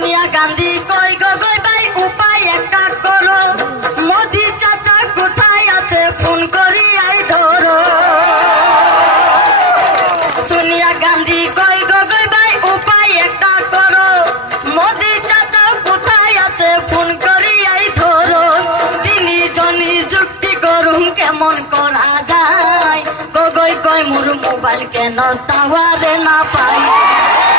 সোনিয়া গান্ধী কই গো গই ভাই উপায় একটা করো, মোদি চাচা কোথায় আছে ফোন করি আই ধরো। সোনিয়া গান্ধী কই গো গই ভাই উপায় একটা করো, মোদি চাচা কোথায় আছে ফোন করি আই ধরো। তিনি জনি যুক্তি করুন কেমন করা যায়, গগৈ কয় মোর মোবাইল কেন টাওয়ারে না পাই।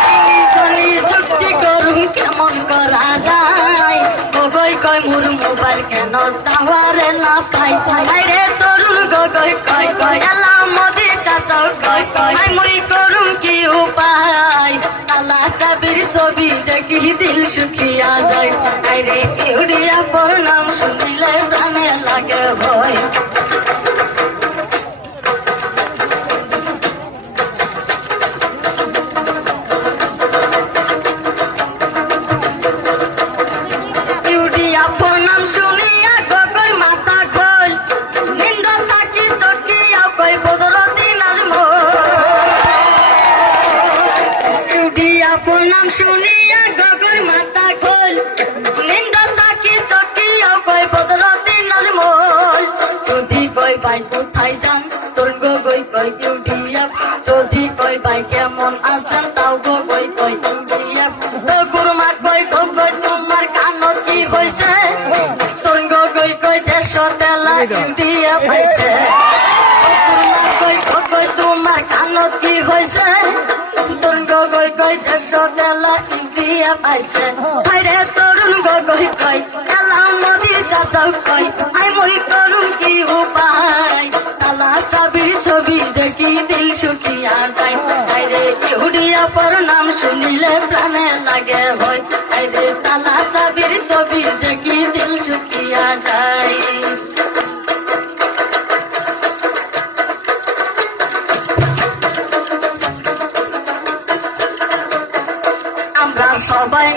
তিনি জনি যুক্তি করুন কেমন করা যায়, গগৈ কয় মোর মোবাইল কেন টাওয়ারে না পাই। আরে তরুণ গগৈ কয় কয় এলা মোদি চাচাও কয় কয় মুই করুম কি উপায়, তালা চাবির ছবি দেখি দিল শুকিয়া যায়। আরে ইউরিয়া নাম শুনিলে প্রাণে লাগে ভয়। ইউরিয়া নাম শুনিয়া গগৈ মাথা খোল, নিন্দা থাকি চটকিয়া কই বদরতি নাজমো। ইউরিয়া নাম শুনিয়া গগৈ মাথা খোল, নিন্দা থাকি চটকিয়া কই বদরতি নাজমোল। যদি কই ভাই কোথায় যান তোর গগৈ কই ইউরিয়া, যদি কই ভাই কেমন আছেন তাও গগৈ কই ইউরিয়া। গুরুমা কই গগৈ তোমার কানত কি হইছে, তোর গগৈ কই দেশ তেলা ইউরিয়া পাইছে। গুরুমা কই গগৈ তোমার কানত কি হইছে, তোর গগৈ কই দেশ তেলা ইউরিয়া পাইছে। আরে তরুণ গগৈ কই এলা মোদি চাচাও কই আই মই করুম কি উপায়, তালা চাবির ছবি দেখি দিল শুকিয়া যায়। আরে ইউরিয়া নাম শুনিলে প্রাণে লাগে ভয়। আরে তালা চাবির ছবি দেখি দিল শুকিয়া যায়। আমরা সবাই